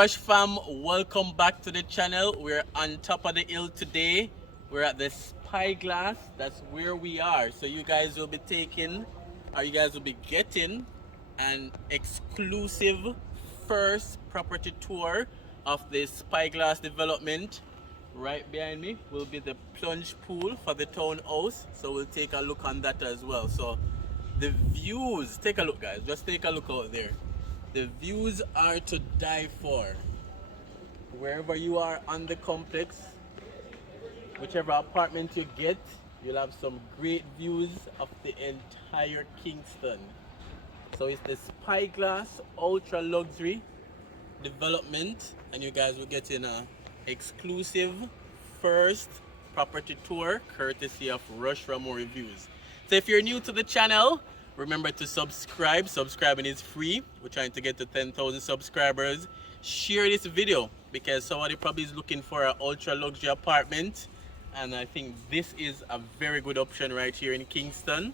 Rush fam, welcome back to the channel. We're on top of the hill today. We're at the Spyglass. That's where we are. So you guys will be taking, or you guys will be getting an exclusive first property tour of the Spyglass development. Right behind me will be the plunge pool for the townhouse. So we'll take a look on that as well. So the views, take a look guys, just take a look out there. The views are to die for. Wherever you are on the complex, whichever apartment you get, you'll have some great views of the entire Kingston. So it's the Spyglass Ultra Luxury development, and you guys will get in a exclusive first property tour courtesy of Raymore Reviews. So if you're new to the channel, remember to subscribe. Subscribing is free. We're trying to get to 10,000 subscribers. Share this video because somebody probably is looking for an ultra luxury apartment, and I think this is a very good option right here in Kingston.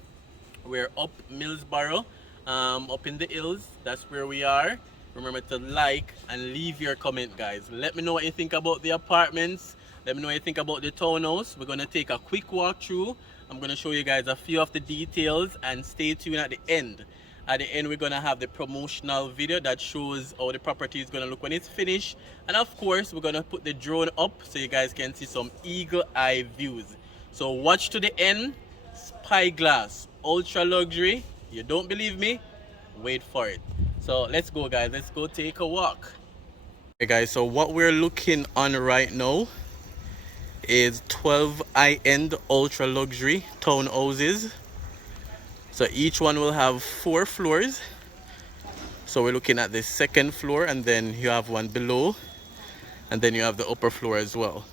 We're up Millsboro up in the hills. That's where we are. Remember to like and leave your comment, guys. Let me know what you think about the apartments. Let me know what you think about the townhouse. We're gonna take a quick walk through. I'm gonna show you guys a few of the details, and stay tuned at the end. At the end, we're gonna have the promotional video that shows how the property is gonna look when it's finished. And of course, we're gonna put the drone up so you guys can see some eagle eye views. So watch to the end. Spyglass, ultra luxury. You don't believe me? Wait for it. So let's go, guys. Let's go take a walk. Okay, guys, so what we're looking on right now is 12 high-end ultra luxury townhouses. So each one will have 4 floors. So we're looking at the second floor, and then you have one below, and then you have the upper floor as well.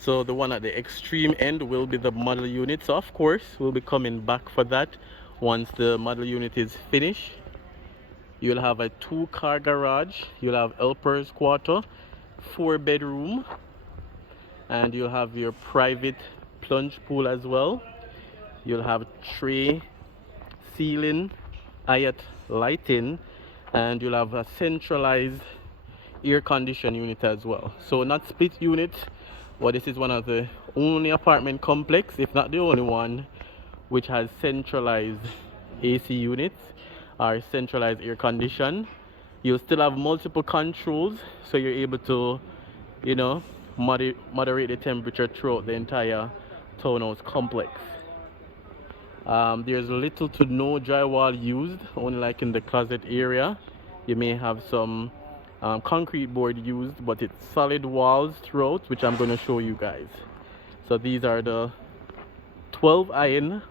So the one at the extreme end will be the model unit. So of course we'll be coming back for that once the model unit is finished. You'll have a 2-car garage, you'll have helper's quarter, 4-bedroom, and you'll have your private plunge pool as well. You'll have tray ceiling, IAT lighting, and you'll have a centralized air condition unit as well. So not split unit, but this is one of the only apartment complex, if not the only one, which has centralized AC units or centralized air condition. You'll still have multiple controls, so you're able to, you know, moderate the temperature throughout the entire townhouse complex. There's little to no drywall used, only like in the closet area. You may have some concrete board used, but it's solid walls throughout, which I'm going to show you guys. So these are the 12 iron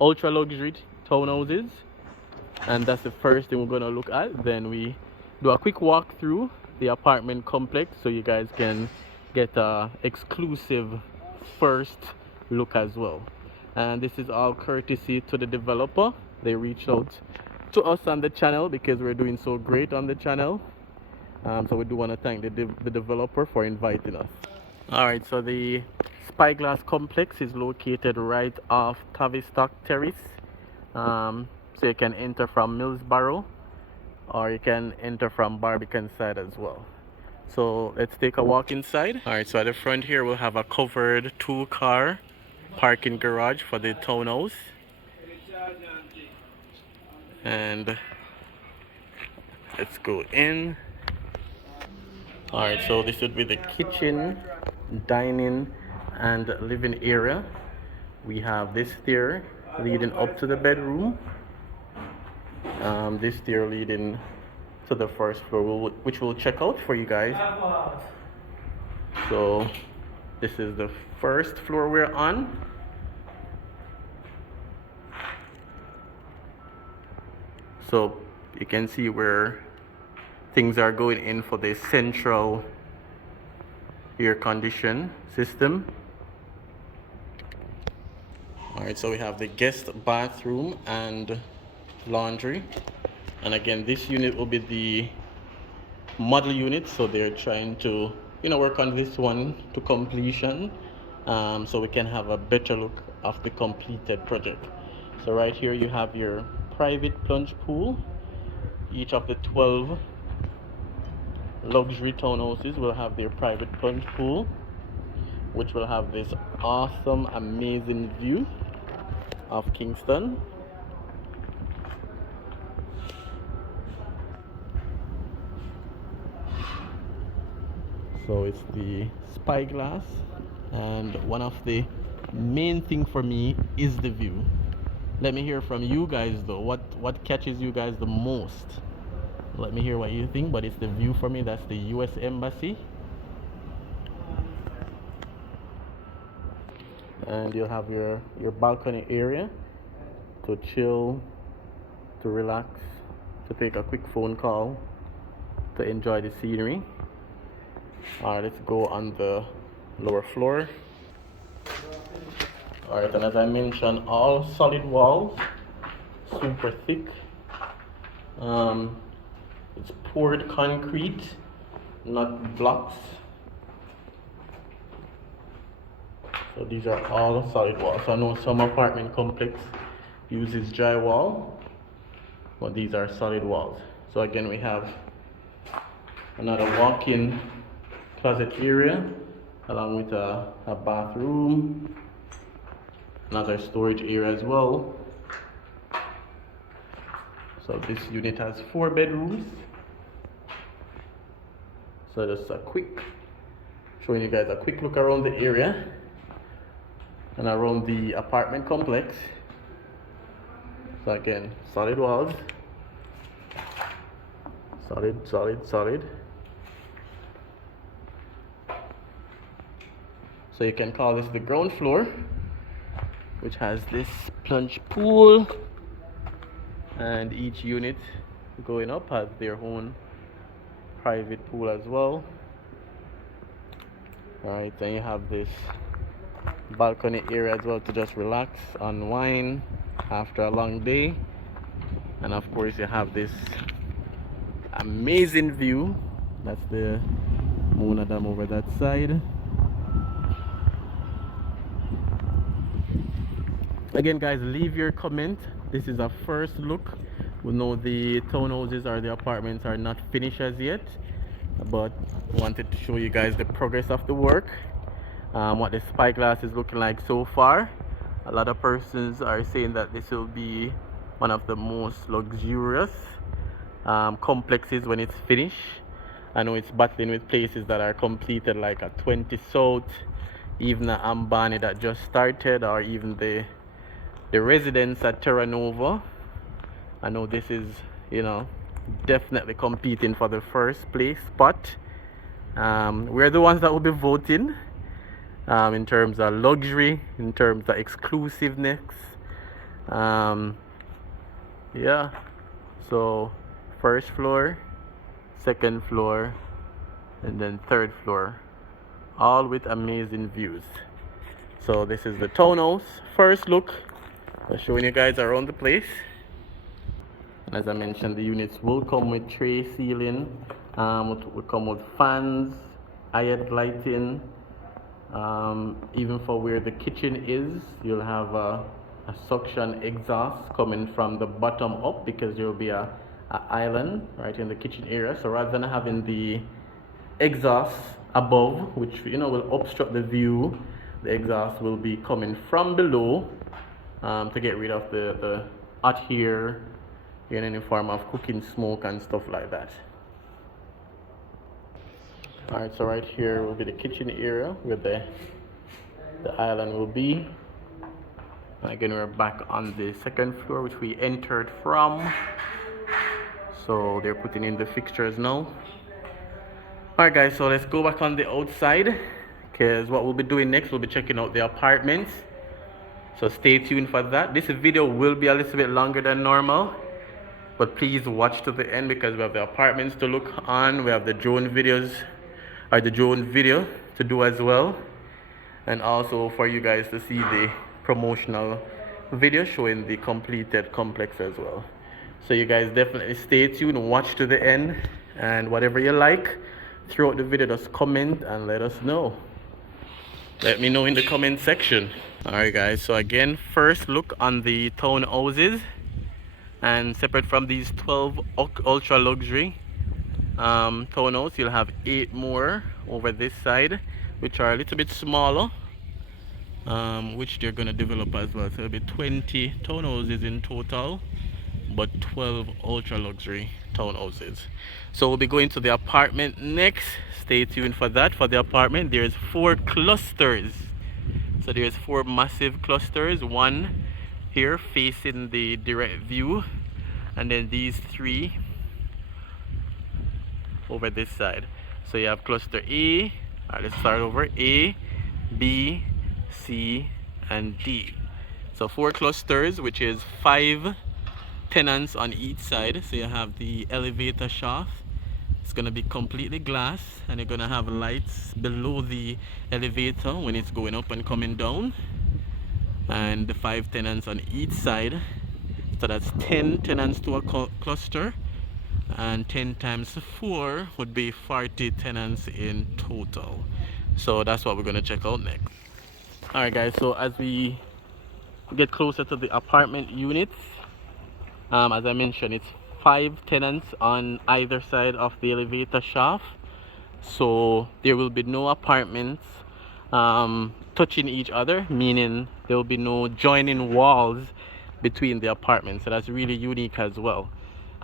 ultra luxury townhouses, and that's the first thing we're going to look at. Then we do a quick walk through the apartment complex so you guys can get a exclusive first look as well. And this is all courtesy to the developer. They reached out to us on the channel because we're doing so great on the channel. So we do want to thank the developer for inviting us. Alright, so the Spyglass complex is located right off Tavistock Terrace. So you can enter from Millsborough, or you can enter from Barbican side as well. So let's take a walk inside. Alright, so at the front here we'll have a covered 2-car parking garage for the townhouse. And let's go in. Alright, so this would be the kitchen, dining, and living area. We have this stair leading up to the bedroom. This stair leading to the first floor, which we'll check out for you guys. So this is the first floor we're on. So you can see where things are going in for the central air condition system. Alright, so we have the guest bathroom and laundry. And again, this unit will be the model unit, so they're trying to, you know, work on this one to completion, so we can have a better look of the completed project. So right here you have your private plunge pool. Each of the 12 luxury townhouses will have their private plunge pool, which will have this awesome, amazing view of Kingston. So it's the Spyglass, and one of the main thing for me is the view. Let me hear from you guys though. What catches you guys the most? Let me hear what you think, but it's the view for me. That's the US Embassy. And you'll have your balcony area to chill, to relax, to take a quick phone call, to enjoy the scenery. Alright, let's go on the lower floor. Alright, and as I mentioned, all solid walls, super thick. It's poured concrete, not blocks. So these are all solid walls. So I know some apartment complex uses drywall, but these are solid walls. So again, we have another walk-in closet area along with a bathroom, another storage area as well. So this unit has 4 bedrooms. So just a quick, showing you guys a quick look around the area and around the apartment complex. So again, solid walls, solid. So you can call this the ground floor, which has this plunge pool, and each unit going up has their own private pool as well. Alright, then you have this balcony area as well to just relax, unwind after a long day. And of course you have this amazing view. That's the Mona Dam over that side. Again guys, leave your comment. This is a first look. We know the townhouses or the apartments are not finished as yet, but wanted to show you guys the progress of the work, what the Spyglass is looking like so far. A lot of persons are saying that this will be one of the most luxurious complexes when it's finished. I know it's battling with places that are completed, like a 20 South, even a Ambani that just started, or even the residence at Terra Nova. I know this is, you know, definitely competing for the first place spot. We're the ones that will be voting in terms of luxury, in terms of exclusiveness. Yeah, so first floor, second floor, and then third floor, all with amazing views. So this is the townhouse first look. I'm showing you guys around the place. And as I mentioned, the units will come with tray ceiling, will come with fans, IED lighting. Even for where the kitchen is, you'll have a suction exhaust coming from the bottom up, because there will be a island right in the kitchen area. So rather than having the exhaust above, which, you know, will obstruct the view, the exhaust will be coming from below, to get rid of the hot air in any form of cooking smoke and stuff like that. Alright, so right here will be the kitchen area where the island will be. And again, we're back on the second floor, which we entered from. So they're putting in the fixtures now. Alright guys, so let's go back on the outside, because what we'll be doing next, we'll be checking out the apartments. So stay tuned for that. This video will be a little bit longer than normal, but please watch to the end, because we have the apartments to look on. We have the drone videos, or the drone video to do as well, and also for you guys to see the promotional video showing the completed complex as well. So you guys definitely stay tuned and watch to the end, and whatever you like throughout the video, just comment and let us know. Let me know in the comment section. Alright guys, so again, first look on the townhouses, and separate from these 12 ultra luxury townhouse, you'll have 8 more over this side, which are a little bit smaller, which they're going to develop as well. So it'll be 20 townhouses in total, but 12 ultra luxury townhouses. So we'll be going to the apartment next. Stay tuned for that. For the apartment, there's 4 clusters. So there's 4 massive clusters, one here facing the direct view, and then these 3 over this side. So you have cluster A. Alright, let's start over. A, B, C, and D. So 4 clusters, which is 5 tenants on each side. So you have the elevator shaft. It's gonna be completely glass, and you're gonna have lights below the elevator when it's going up and coming down. And the 5 tenants on each side. So that's 10 tenants to a cluster, and 10 times 4 would be 40 tenants in total. So that's what we're gonna check out next. Alright guys, so as we get closer to the apartment units. As I mentioned, it's 5 tenants on either side of the elevator shaft, so there will be no apartments touching each other, meaning there will be no joining walls between the apartments. So that's really unique as well.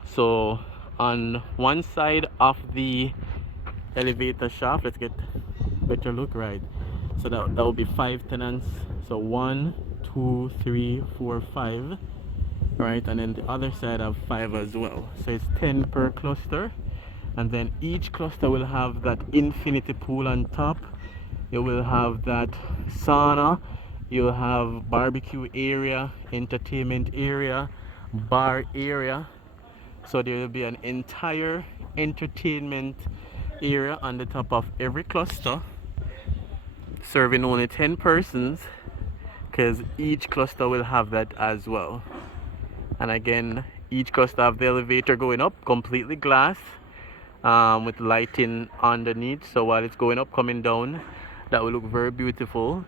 So on one side of the elevator shaft, let's get better look, right? So that will be 5 tenants. So 1, 2, 3, 4, 5, right? And then the other side have 5 as well. So it's 10 per cluster. And then each cluster will have that infinity pool on top. You will have that sauna. You'll have barbecue area, entertainment area, bar area. So there will be an entire entertainment area on the top of every cluster, serving only 10 persons, because each cluster will have that as well. And again, each cluster have the elevator going up, completely glass, with lighting underneath. So while it's going up, coming down, that will look very beautiful.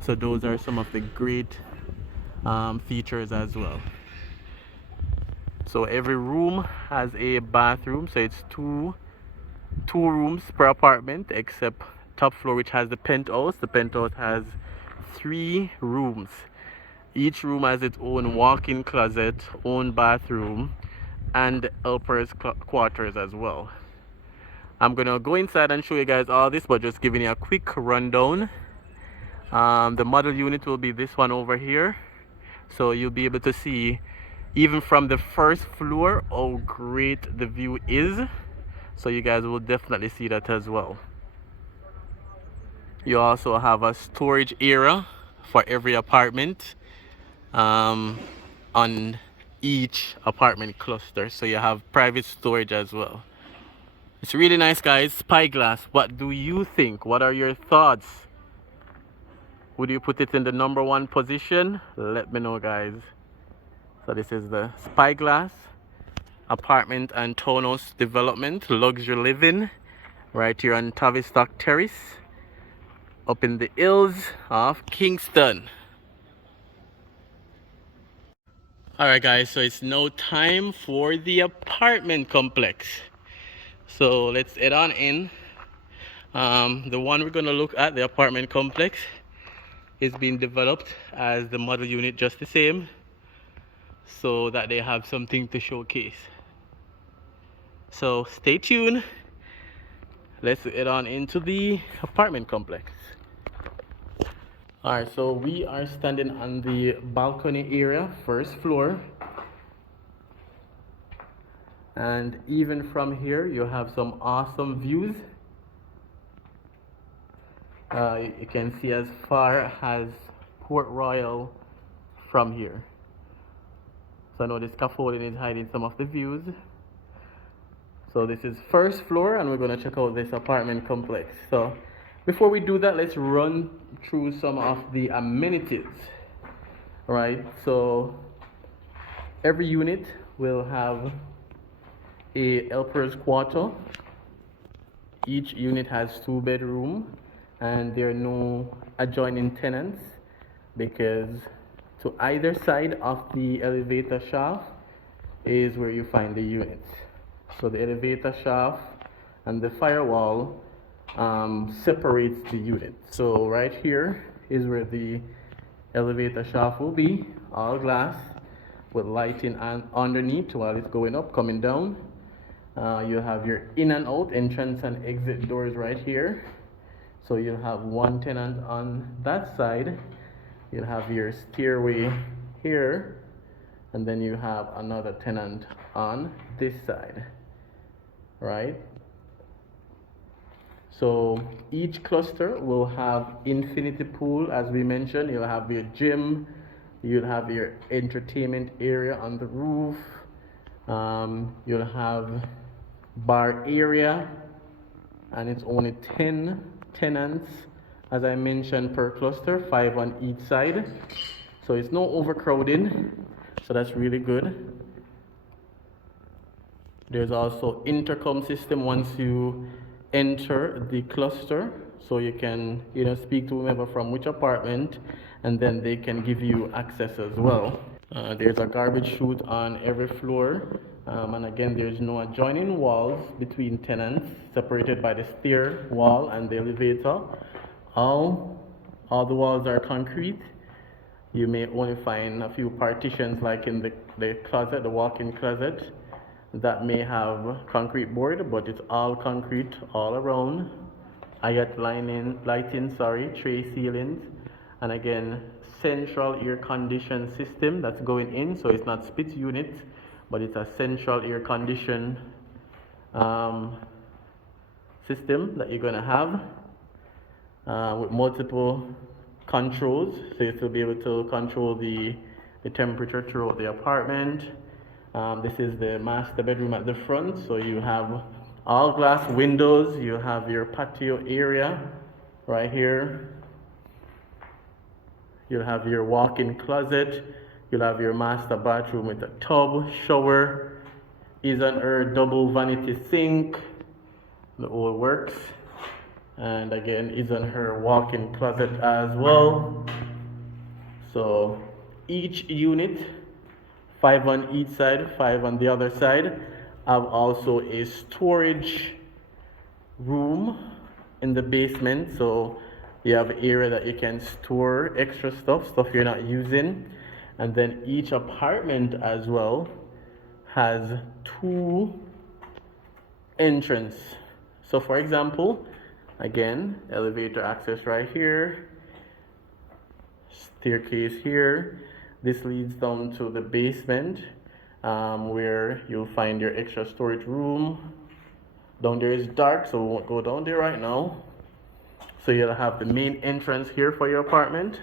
So those are some of the great features as well. So every room has a bathroom, so it's two rooms per apartment, except top floor, which has the penthouse. The penthouse has 3 rooms. Each room has its own walk-in closet, own bathroom, and helpers quarters as well. I'm gonna go inside and show you guys all this, but just giving you a quick rundown. The model unit will be this one over here, so you'll be able to see even from the first floor how great the view is. So you guys will definitely see that as well. You also have a storage area for every apartment on each apartment cluster, so you have private storage as well. It's really nice, guys. Spyglass, what do you think? What are your thoughts? Would you put it in the #1 position? Let me know, guys. So this is the Spyglass apartment and townhouse development, luxury living, right here on Tavistock Terrace, up in the hills of Kingston. Alright guys, so it's now time for the apartment complex. So let's head on in. The one we're gonna look at, the apartment complex, is being developed as the model unit, just the same, so that they have something to showcase. So stay tuned. Let's head on into the apartment complex. Alright, so we are standing on the balcony area, first floor. And even from here, you have some awesome views. You can see as far as Port Royal from here. So I know the scaffolding is hiding some of the views. So this is first floor, and we're going to check out this apartment complex. So before we do that, let's run through some of the amenities. Right, so every unit will have a helper's quarter. Each unit has 2 bedrooms, and there are no adjoining tenants, because to either side of the elevator shaft is where you find the units. So the elevator shaft and the firewall separates the unit. So right here is where the elevator shaft will be, all glass with lighting underneath while it's going up, coming down. You have your in and out entrance and exit doors right here. So you'll have 1 tenant on that side. You'll have your stairway here, and then you have another tenant on this side, right? So each cluster will have infinity pool, as we mentioned. You'll have your gym, you'll have your entertainment area on the roof, you'll have bar area, and it's only 10 tenants, as I mentioned, per cluster, 5 on each side. So it's no overcrowding, so that's really good. There's also intercom system once you enter the cluster, so you can speak to whomever from which apartment and then they can give you access as well. There's a garbage chute on every floor, and again, there's no adjoining walls between tenants, separated by the stair wall and the elevator. All, all the walls are concrete. You may only find a few partitions, like in the closet, the walk-in closet, that may have concrete board, but it's all concrete all around. IOT lighting, tray ceilings, and again, central air condition system that's going in. So it's not split unit, but it's a central air condition system that you're gonna have with multiple controls, so you'll be able to control the temperature throughout the apartment. This is the master bedroom at the front, so you have all glass windows. You have your patio area right here. You'll have your walk-in closet. You'll have your master bathroom with a tub, shower, is on her double vanity sink, the whole works. And again, is on her walk-in closet as well. So each unit, 5 on each side, 5 on the other side, have also a storage room in the basement. So you have an area that you can store extra stuff you're not using. And then each apartment as well has 2 entrances. So for example, again, elevator access right here, staircase here. This leads down to the basement, where you'll find your extra storage room. Down there is dark, so we won't go down there right now. So you'll have the main entrance here for your apartment.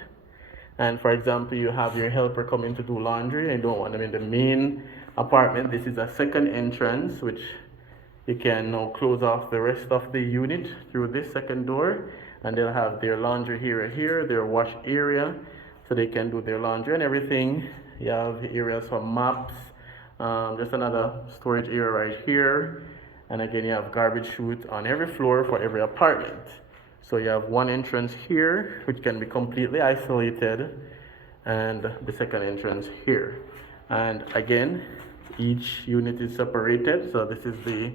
And for example, you have your helper coming to do laundry and you don't want them in the main apartment. This is a second entrance, which you can now close off the rest of the unit through this second door, and they'll have their laundry here, their wash area, so they can do their laundry and everything. You have areas for maps, just another storage area right here, and again you have garbage chute on every floor for every apartment. So you have one entrance here, which can be completely isolated, and the second entrance here. And again, each unit is separated, so this is the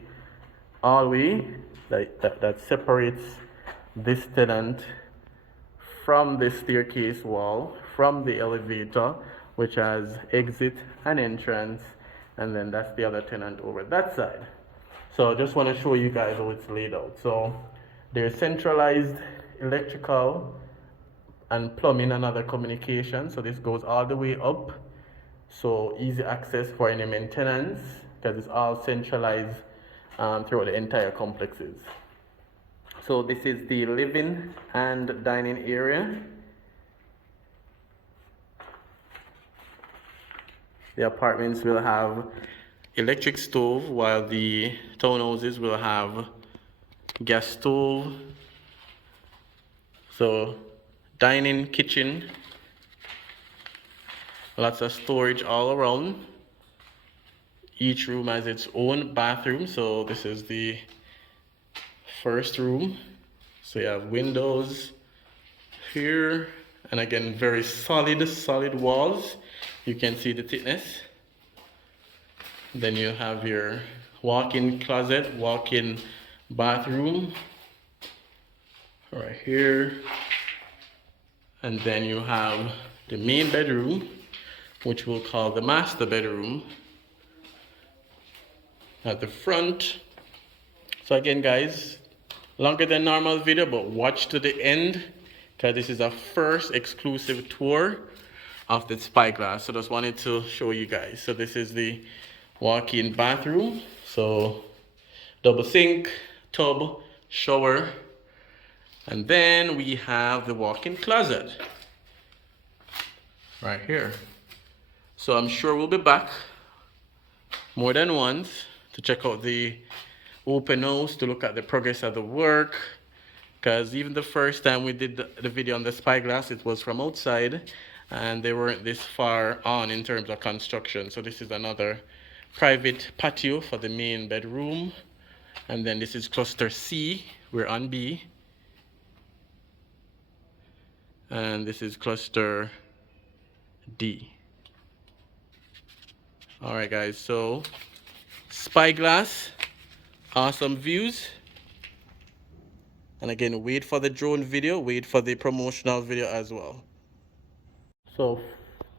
hallway that separates this tenant from the staircase wall, from the elevator, which has exit and entrance, and then that's the other tenant over that side. So I just want to show you guys how it's laid out. So there's centralized electrical and plumbing and other communication, so this goes all the way up, so easy access for any maintenance because it's all centralized throughout the entire complexes. So this is the living and dining area. The apartments will have electric stove, while the townhouses will have gas stove. So dining, kitchen, lots of storage all around. Each room has its own bathroom. So this is the first room. So you have windows here, and again, very solid walls. You can see the thickness. Then you have your walk-in closet, walk-in bathroom right here. And then you have the main bedroom, which we'll call the master bedroom, at the front. So again, guys, longer than normal video, but watch to the end because this is our first exclusive tour of the Spyglass. So just wanted to show you guys. So this is the walk-in bathroom. So double sink, tub, shower, and then we have the walk-in closet right here. So I'm sure we'll be back more than once to check out the open house, to look at the progress of the work, because even the first time we did the video on the Spyglass, it was from outside and they weren't this far on in terms of construction. So this is another private patio for the main bedroom, and then this is cluster C, we're on B. And this is cluster D. All right, guys, so Spyglass, awesome views. And again, wait for the drone video, wait for the promotional video as well. So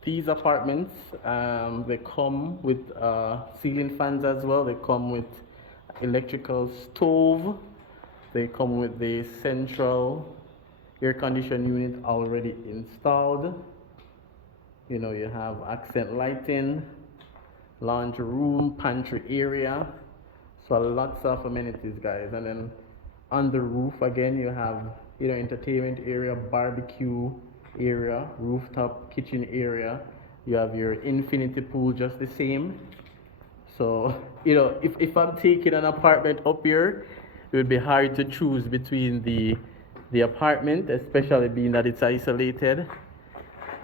these apartments, they come with ceiling fans as well. They come with electrical stove. They come with the central air conditioning unit already installed. You know, you have accent lighting, laundry room, pantry area. So lots of amenities, guys. And then on the roof again, you have, you know, entertainment area, barbecue area, rooftop kitchen area. You have your infinity pool just the same. So, you know, if I'm taking an apartment up here, it would be hard to choose between the apartment, especially being that it's isolated,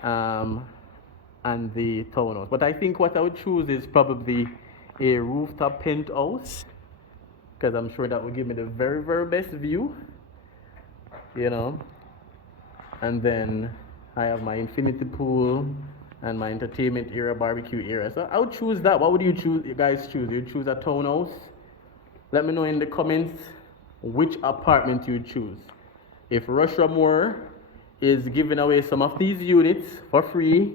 and the townhouse. But I think what I would choose is probably a rooftop penthouse, because I'm sure that would give me the very, very best view, you know. And then I have my infinity pool and my entertainment area, barbecue area. So I would choose that. What would you choose? You guys choose? You choose a townhouse? Let me know in the comments which apartment you choose. If Raymore is giving away some of these units for free,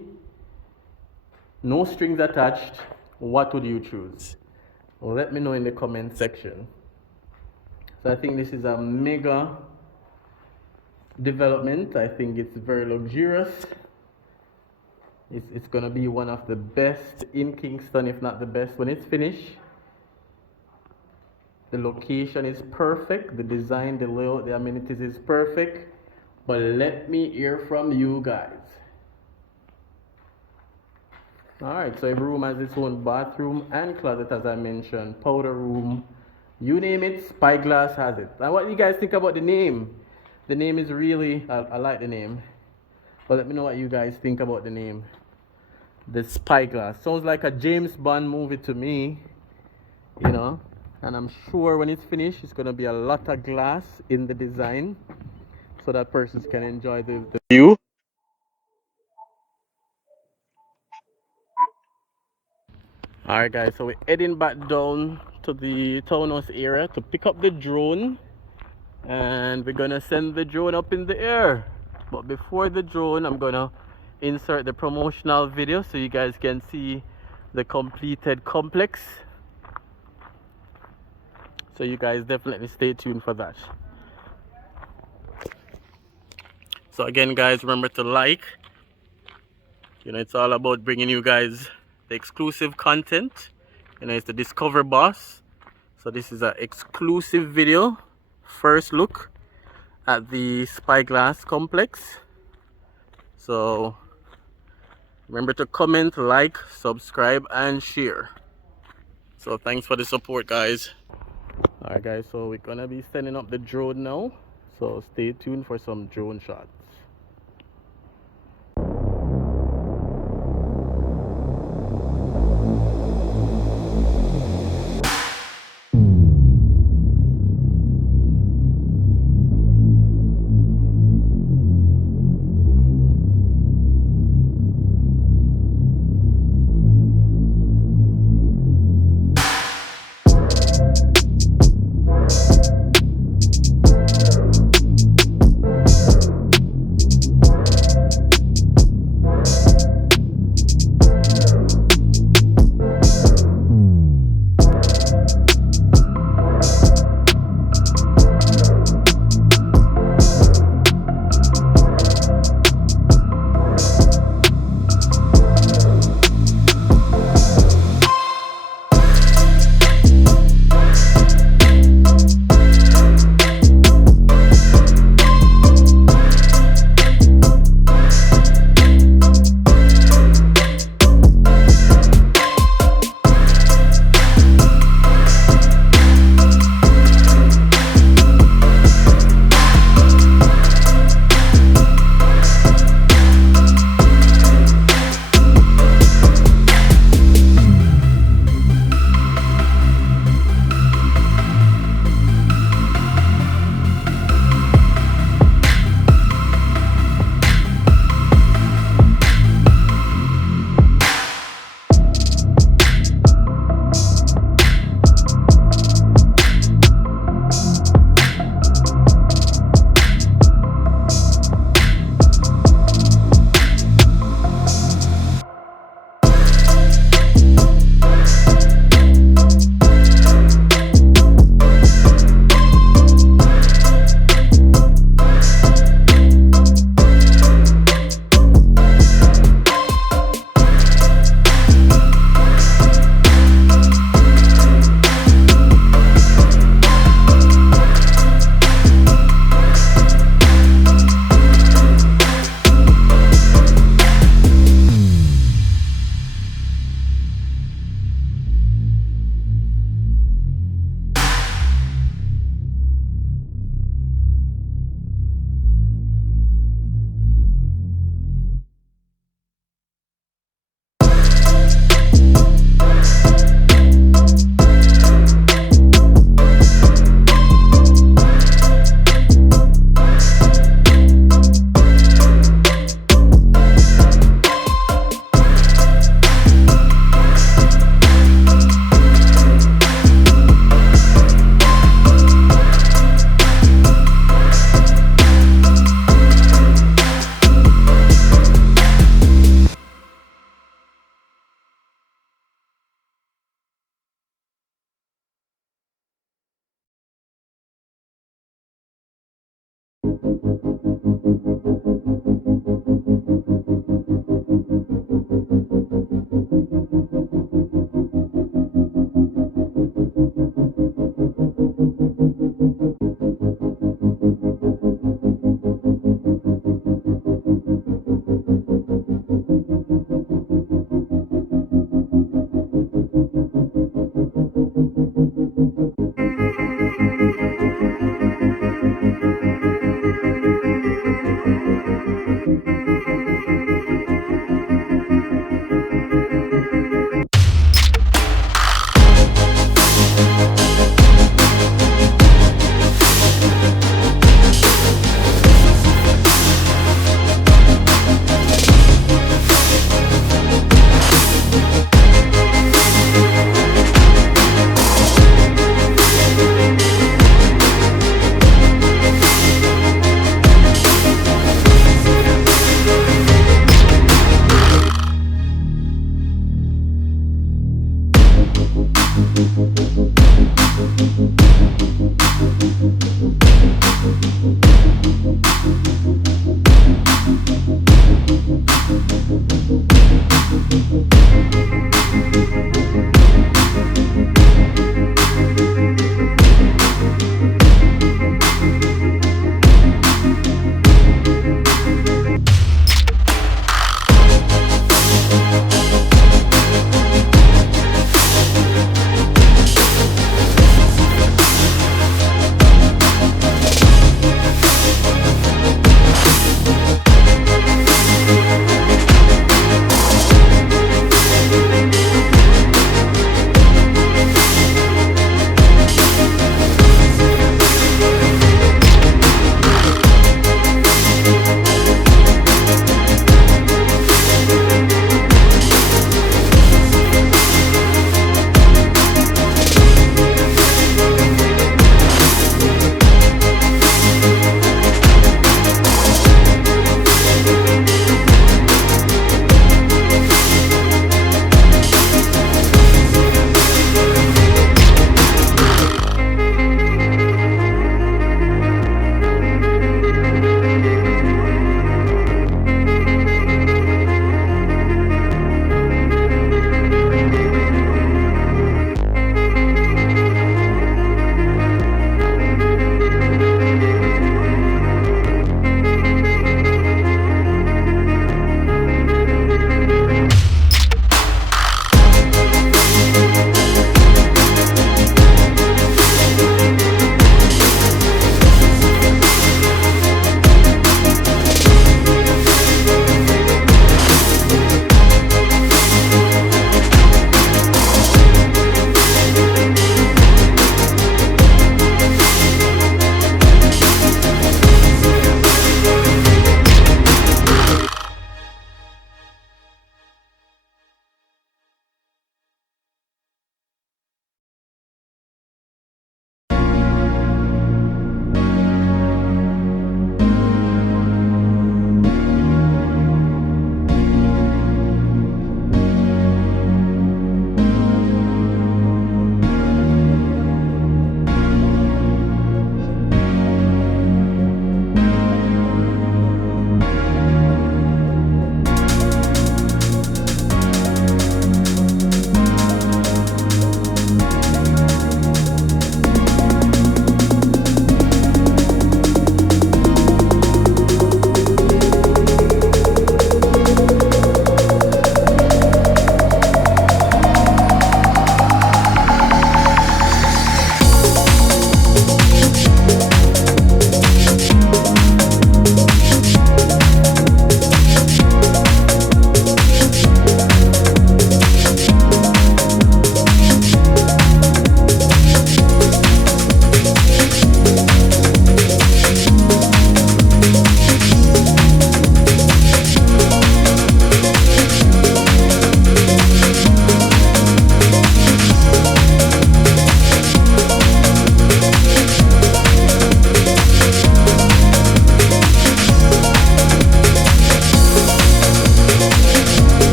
no strings attached, what would you choose? Let me know in the comment section. So I think this is a mega development. I think it's very luxurious. It's gonna be one of the best in Kingston, if not the best when it's finished. The location is perfect, the design, the layout, the amenities is perfect. But let me hear from you guys. Alright, so every room has its own bathroom and closet, as I mentioned, powder room, you name it, Spyglass has it. Now what do you guys think about the name? The name is really, I like the name. But let me know what you guys think about the name. The Spyglass. Sounds like a James Bond movie to me, you know. And I'm sure when it's finished, it's going to be a lot of glass in the design, so that persons can enjoy the view. Alright guys, so we're heading back down to the townhouse area to pick up the drone. And we're gonna send the drone up in the air. But before the drone, I'm gonna insert the promotional video so you guys can see the completed complex. So you guys definitely stay tuned for that. So again guys, remember to like. You know, it's all about bringing you guys the exclusive content. You know, it's the Discover Boss. So this is an exclusive video, first look at the Spyglass complex. So remember to comment, like, subscribe and share. So thanks for the support guys. Alright guys, so we're gonna be sending up the drone now. So stay tuned for some drone shots.